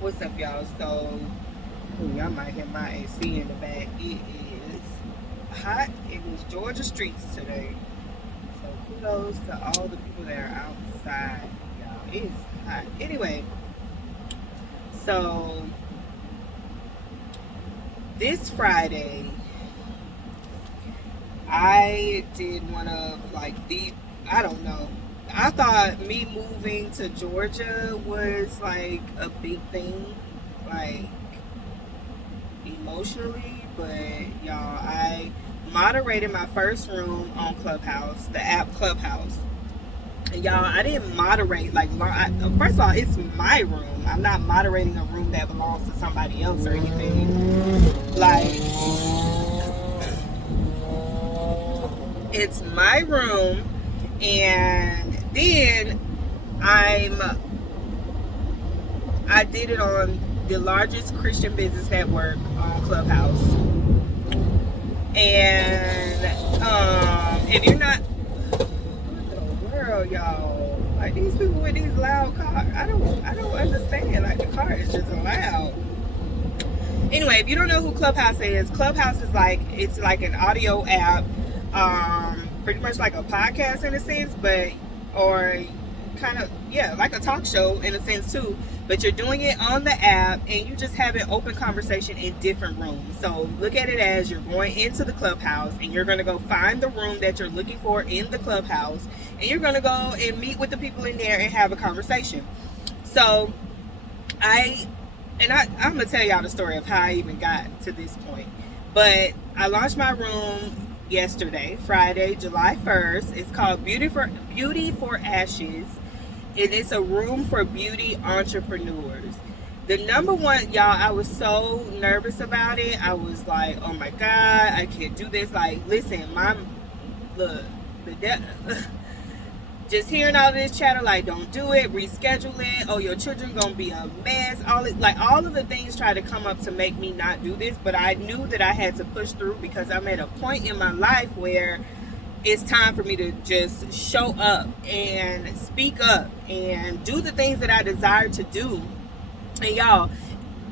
What's up, y'all? So, y'all might hear my AC in the back. It is hot. It was Georgia streets today. So, kudos to all the people that are outside, y'all. It is hot. Anyway, so this Friday, I did one of I don't know. I thought me moving to Georgia was like a big thing, like emotionally, but y'all, I moderated my first room on Clubhouse, the app Clubhouse. And y'all, I didn't moderate first of all, it's my room. I'm not moderating a room that belongs to somebody else or anything. Like, it's my room, and then I did it on the largest Christian business network on Clubhouse. And if you're not, what the world, y'all? Like, these people with these loud cars, I don't understand. Like, the car is just loud. Anyway, if you don't know who Clubhouse is like, it's like an audio app, pretty much like a podcast in a sense, or kind of, yeah, like a talk show in a sense too, but you're doing it on the app and you just have an open conversation in different rooms. So look at it as you're going into the Clubhouse and you're going to go find the room that you're looking for in the Clubhouse, and you're going to go and meet with the people in there and have a conversation. So I'm going to tell y'all the story of how I even got to this point. But I launched my room yesterday, Friday, July 1st. It's called Beauty for Ashes. And it's a room for beauty entrepreneurs. The number one, y'all, I was so nervous about it. I was like, oh my God, I can't do this. Like, listen, just hearing all of this chatter, like, don't do it, reschedule it, oh, your children gonna be a mess, all of the things try to come up to make me not do this. But I knew that I had to push through, because I'm at a point in my life where it's time for me to just show up and speak up and do the things that I desire to do. And y'all,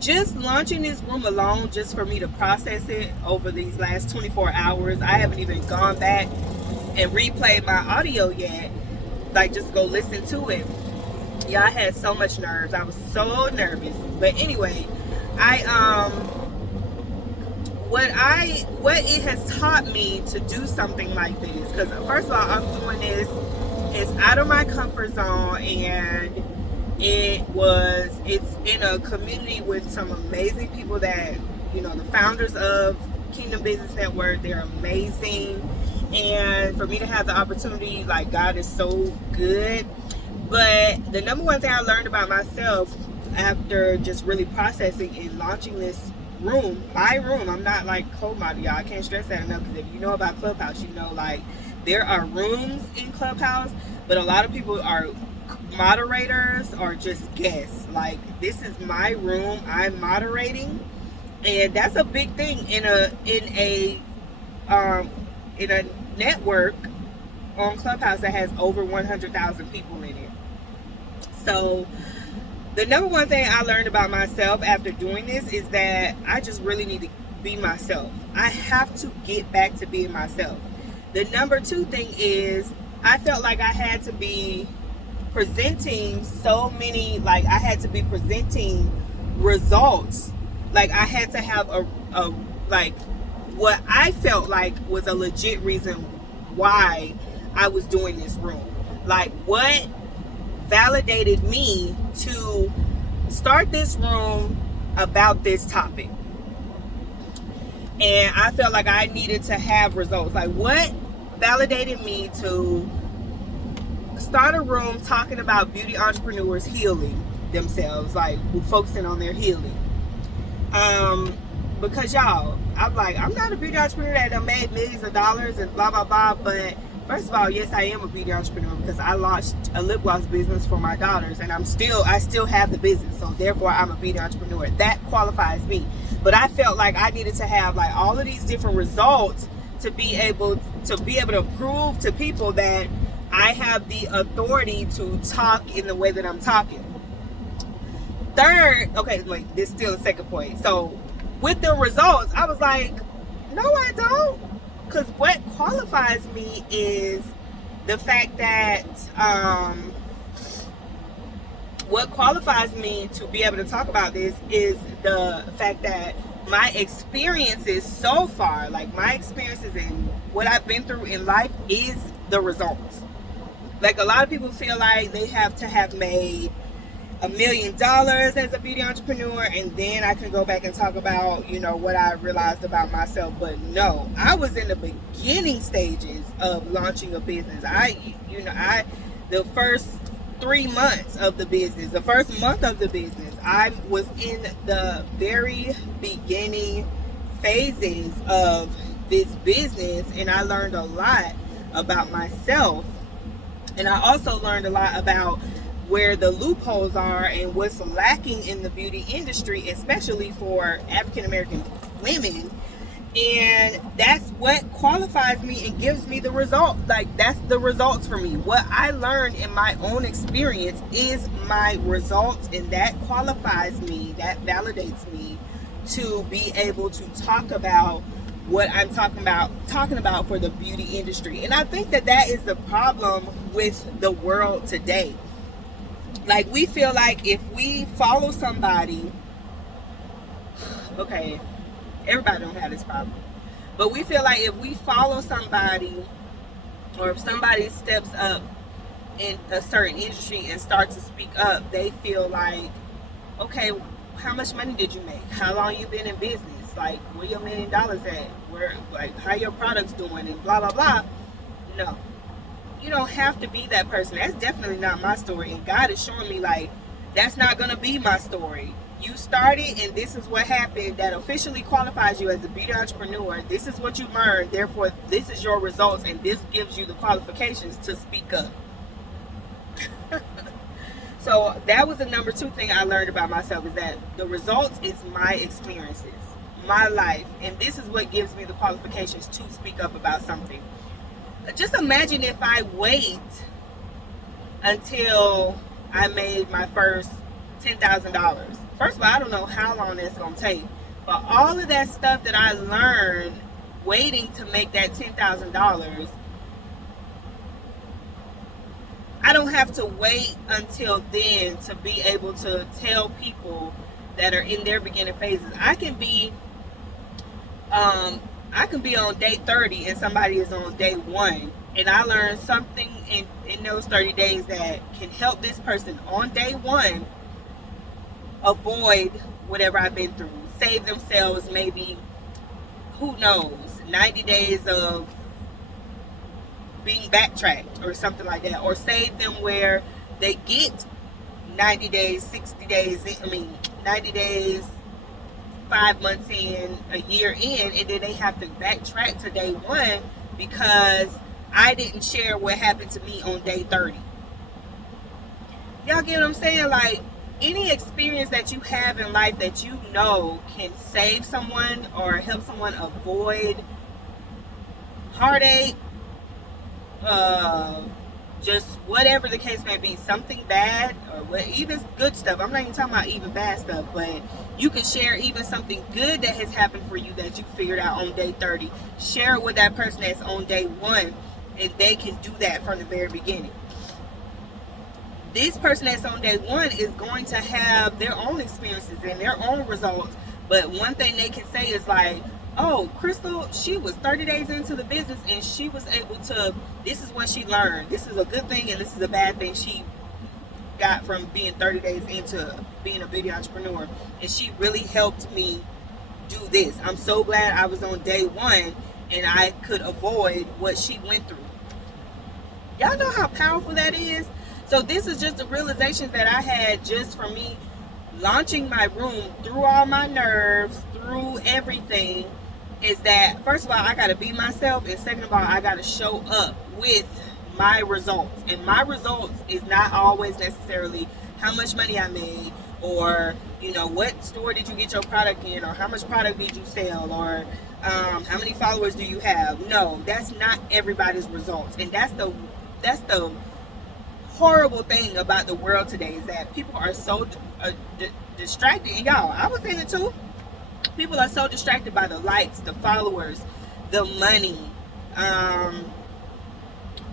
just launching this room alone, just for me to process it over these last 24 hours, I haven't even gone back and replayed my audio yet. Like, just go listen to it. Yeah, I had so much nerves. I was so nervous. But anyway, what it has taught me to do something like this, because first of all, I'm doing this, it's out of my comfort zone, and it's in a community with some amazing people that, the founders of Kingdom Business Network, they're amazing. And for me to have the opportunity, like, God is so good. But the number one thing I learned about myself after just really processing and launching this room, my room, I'm not like co-model, y'all. I can't stress that enough, because if you know about Clubhouse, like, there are rooms in Clubhouse, but a lot of people are moderators or just guests. Like, this is my room, I'm moderating, and that's a big thing in a network on Clubhouse that has over 100,000 people in it. So the number one thing I learned about myself after doing this is that I just really need to be myself. I have to get back to being myself. The number two thing is, I felt like I had to be presenting I had to be presenting results. Like, I had to have what I felt like was a legit reason why I was doing this room. Like, what validated me to start this room about this topic. And I felt like I needed to have results. Like, what validated me to start a room talking about beauty entrepreneurs healing themselves, like, focusing on their healing. Because y'all, I'm not a beauty entrepreneur that done made millions of dollars and blah blah blah, but first of all, yes, I am a beauty entrepreneur, because I launched a lip gloss business for my daughters, and I still have the business, so therefore I'm a beauty entrepreneur. That qualifies me. But I felt like I needed to have like all of these different results to be able to prove to people that I have the authority to talk in the way that I'm talking. third, okay, wait, this is still the second point. So with the results, I was like, no, I don't. Because what qualifies me is the fact that, what qualifies me to be able to talk about this is the fact that my experiences so far, like my experiences and what I've been through in life, is the results. Like, a lot of people feel like they have to have made $1 million as a beauty entrepreneur, and then I can go back and talk about, you know, what I realized about myself. But no, I was in the beginning stages of launching a business. The first 3 months of the business, the first month of the business, I was in the very beginning phases of this business, and I learned a lot about myself. And I also learned a lot about where the loopholes are and what's lacking in the beauty industry, especially for African American women. And that's what qualifies me and gives me the result. Like, that's the results for me. What I learned in my own experience is my results, and that qualifies me, that validates me to be able to talk about what I'm talking about for the beauty industry. And I think that is the problem with the world today. Like, we feel like if we follow somebody, okay, everybody don't have this problem, but we feel like if we follow somebody, or if somebody steps up in a certain industry and starts to speak up, they feel like, okay, how much money did you make? How long you been in business? Like, where your $1 million at? Where, like, how your products doing? And blah, blah, blah. No. You don't have to be that person. That's definitely not my story. And God is showing me, like, that's not going to be my story. You started, and this is what happened that officially qualifies you as a beauty entrepreneur. This is what you learned. Therefore, this is your results, and this gives you the qualifications to speak up. So that was the number 2 thing I learned about myself, is that the results is my experiences, my life, and this is what gives me the qualifications to speak up about something. Just imagine if I wait until I made my first $10,000. First of all, I don't know how long that's going to take, but all of that stuff that I learned waiting to make that $10,000, I don't have to wait until then to be able to tell people that are in their beginning phases. I can be on day 30 and somebody is on day 1, and I learned something in those 30 days that can help this person on day 1 avoid whatever I've been through, save themselves maybe, who knows, 90 days of being backtracked or something like that, or save them where they get 90 days, 60 days, 90 days, 5 months in, a year in, and then they have to backtrack to day 1 because I didn't share what happened to me on day 30. Y'all get what I'm saying? Like, any experience that you have in life that you know can save someone or help someone avoid heartache, just whatever the case may be, something bad or even good stuff. I'm not even talking about even bad stuff, but you can share even something good that has happened for you that you figured out on day 30. Share it with that person that's on day 1, and they can do that from the very beginning. This person that's on day 1 is going to have their own experiences and their own results, but one thing they can say is like, oh, Crystal, she was 30 days into the business and she was able to, this is what she learned. This is a good thing and this is a bad thing she got from being 30 days into being a beauty entrepreneur. And she really helped me do this. I'm so glad I was on day 1 and I could avoid what she went through. Y'all know how powerful that is? So this is just the realizations that I had just from me launching my room, through all my nerves, through everything, is that first of all, I got to be myself, and second of all, I got to show up with my results. And my results is not always necessarily how much money I made, or what store did you get your product in, or how much product did you sell, or how many followers do you have. No, that's not everybody's results. And that's the horrible thing about the world today is that people are so distracted. And y'all, I was in it too. People are so distracted by the likes, the followers, the money,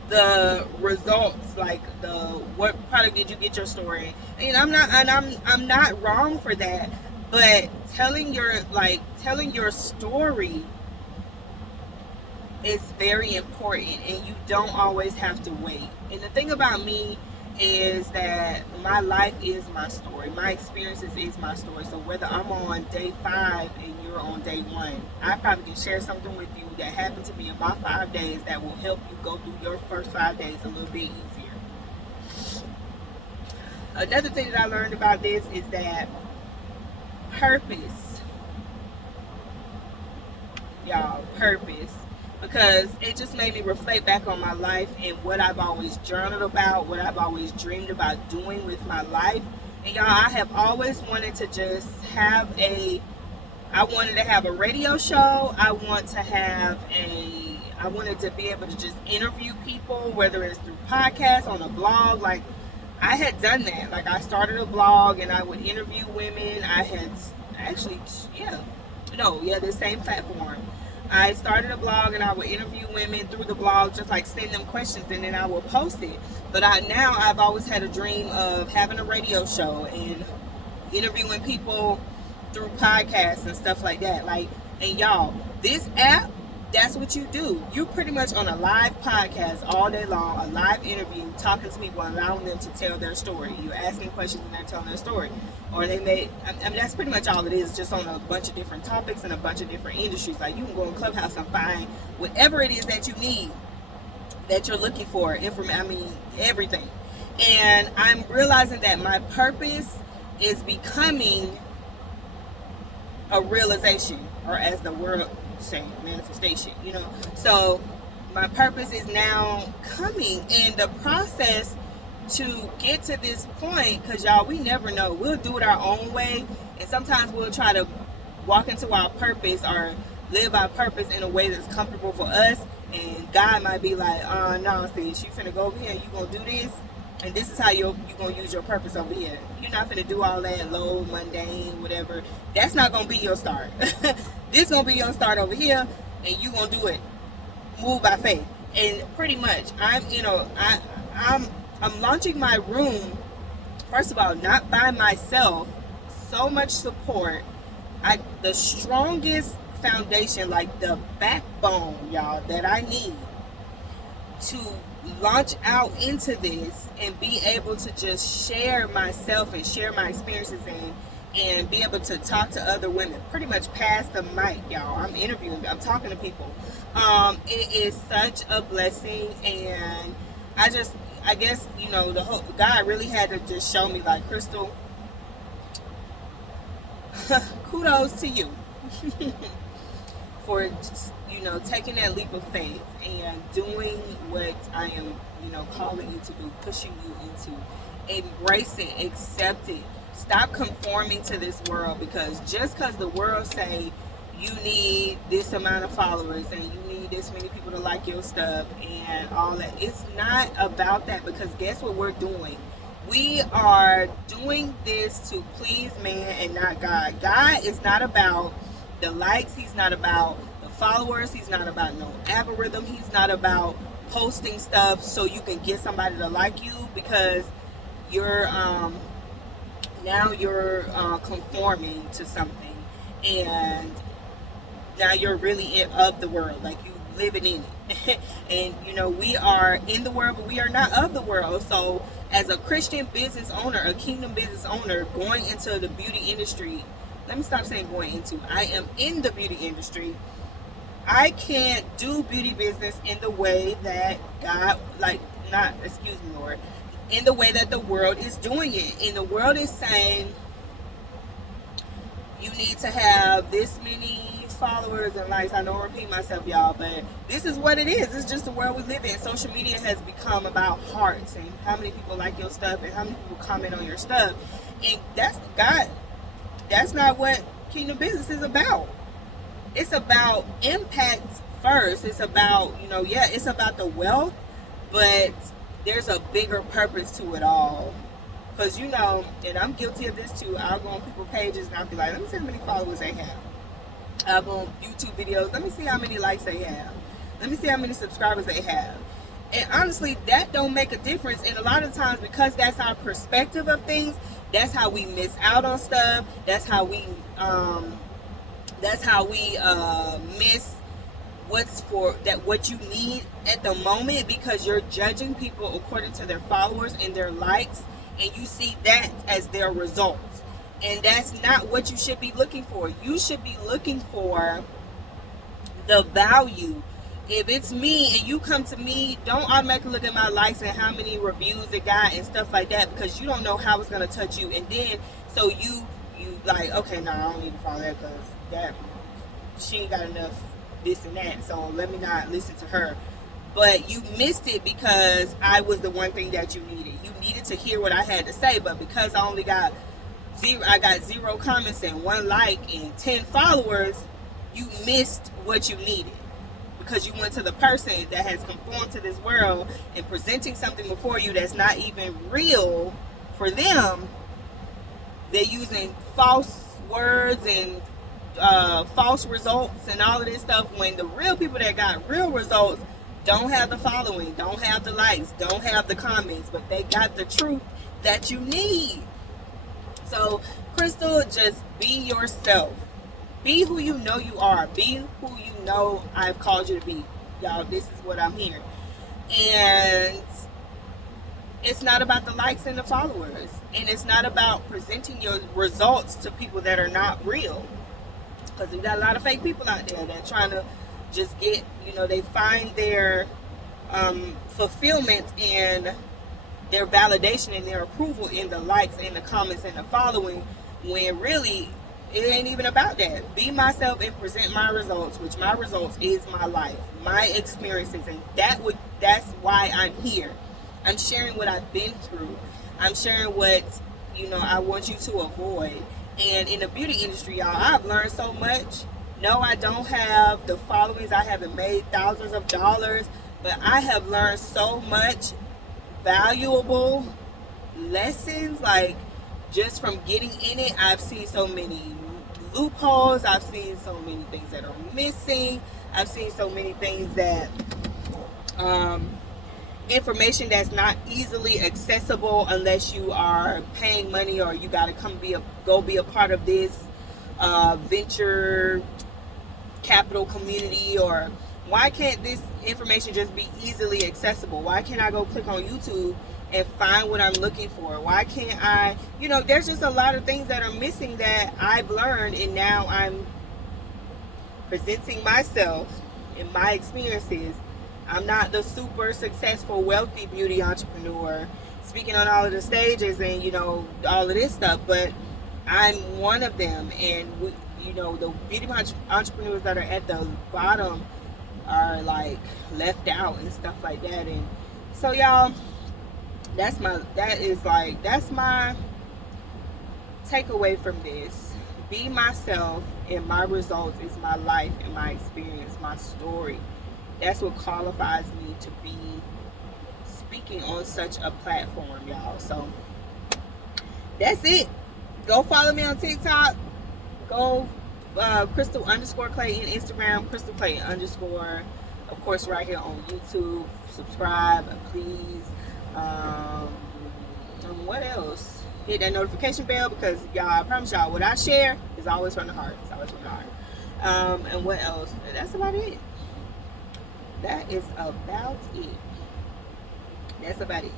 the results, like the what product did you get your story. And I'm not wrong for that, but telling your story is very important, and you don't always have to wait. And the thing about me is that my life is my story. My experiences is my story. So whether I'm on day 5 and you're on day 1, I probably can share something with you that happened to me in my 5 days that will help you go through your first 5 days a little bit easier. Another thing that I learned about this is that purpose, y'all, purpose. Because it just made me reflect back on my life and what I've always journaled about, what I've always dreamed about doing with my life. And y'all, I have always wanted to just have I wanted to have a radio show. I wanted to be able to just interview people, whether it's through podcasts, on a blog. Like, I had done that. Like, I started a blog and I would interview women. I had actually, the same platform. I started a blog and I would interview women through the blog, just like send them questions and then I would post it. But I've always had a dream of having a radio show and interviewing people through podcasts and stuff like that. Like, and y'all, this app, that's what you do. You're pretty much on a live podcast all day long, a live interview, talking to people, allowing them to tell their story. You're asking questions and they're telling their story. Or that's pretty much all it is, just on a bunch of different topics and a bunch of different industries. Like, you can go on Clubhouse and find whatever it is that you need, that you're looking for, everything. And I'm realizing that my purpose is becoming a realization, or as the world say, manifestation, So my purpose is now coming, and the process to get to this point, because y'all, we never know. We'll do it our own way, and sometimes we'll try to walk into our purpose or live our purpose in a way that's comfortable for us, and God might be like, no, sis, you finna go over here and you gonna do this, and this is how you gonna use your purpose over here. You're not finna do all that low, mundane, whatever. That's not gonna be your start. This gonna be your start over here, and you gonna do it, move by faith. And pretty much, I'm launching my room, first of all, not by myself, so much support. The strongest foundation, like the backbone, y'all, that I need to launch out into this and be able to just share myself and share my experiences and be able to talk to other women, pretty much pass the mic, y'all. I'm interviewing, I'm talking to people. It is such a blessing, and I guess, the whole God really had to just show me, like, Crystal, kudos to you for just, taking that leap of faith and doing what I am, calling you to do, pushing you into. Embrace it, accept it. Stop conforming to this world, because just because the world say you need this amount of followers and you need this many people to like your stuff and all that, it's not about that. Because guess what we're doing? We are doing this to please man and not God. God is not about the likes. He's not about the followers. He's not about no algorithm. He's not about posting stuff so you can get somebody to like you, because you're now you're conforming to something, and now you're really of the world, like you living in it. And we are in the world, but we are not of the world. So as a Christian business owner, a kingdom business owner, going into the beauty industry, let me stop saying going into, I am in the beauty industry. I can't do beauty business in the way that God, Lord, in the way that the world is doing it. And the world is saying you need to have this many followers and likes. I don't repeat myself, y'all, but this is what it is. It's just the world we live in. Social media has become about hearts and how many people like your stuff and how many people comment on your stuff. And that's not what kingdom business is about. It's about impact first. It's about, it's about the wealth, but there's a bigger purpose to it all. Because, you know, and I'm guilty of this too, I'll go on people's pages and I'll be like, let me see how many followers they have. I'll go on YouTube videos, let me see how many likes they have. Let me see how many subscribers they have. And honestly, that don't make a difference. And a lot of times, because that's our perspective of things, that's how we miss out on stuff. That's how we miss what you need at the moment, because you're judging people according to their followers and their likes, and you see that as their results. And that's not what you should be looking for. You should be looking for the value. If it's me and you come to me, don't automatically look at my likes and how many reviews it got and stuff like that, because you don't know how it's going to touch you. And then, so you like, okay, no, I don't need to follow that because that, she ain't got enough this and that, so let me not listen to her. But you missed it because I was the one thing that you needed. You needed to hear what I had to say, but because I only got zero comments and 1 like and 10 followers, you missed what you needed. Because you went to the person that has conformed to this world and presenting something before you that's not even real for them. They're using false words and false results and all of this stuff, when the real people that got real results don't have the following, don't have the likes, don't have the comments, but they got the truth that you need. So, Crystal, just be yourself. Be who you know you are. Be who you know I've called you to be. Y'all, this is what I'm here. And it's not about the likes and the followers. And it's not about presenting your results to people that are not real. Because we got a lot of fake people out there that are trying to just get, you know, they find their fulfillment and their validation and their approval in the likes and the comments and the following, when really it ain't even about that. Be myself and present my results, which my results is my life, my experiences, and that's why I'm here. I'm sharing what I've been through. I'm sharing what, you know, I want you to avoid. And in the beauty industry, y'all, I've learned so much. No, I don't have the followings. I haven't made thousands of dollars, but I have learned so much valuable lessons, like just from getting in it. I've seen so many loopholes. I've seen so many things that are missing. I've seen so many things that information that's not easily accessible unless you are paying money, or you got to go be a part of this venture capital community. Or why can't this information just be easily accessible? Why can't I go click on YouTube and find what I'm looking for? Why can't I, you know, there's just a lot of things that are missing that I've learned, and now I'm presenting myself and my experiences. I'm not the super successful, wealthy beauty entrepreneur speaking on all of the stages and, you know, all of this stuff, but I'm one of them. And you know, the beauty entrepreneurs that are at the bottom are like left out and stuff like that. And so, y'all, that's my takeaway from this. Be myself, and my results is my life and my experience, my story. That's what qualifies me to be speaking on such a platform, y'all. So that's it. Go follow me on TikTok. Go Crystal_Clayton Instagram, Crystal Clayton_. Of course, right here on YouTube. Subscribe, please. And what else? Hit that notification bell, because y'all, I promise y'all, what I share is always from the heart. It's always from the heart. And what else? That's about it. That is about it. That's about it.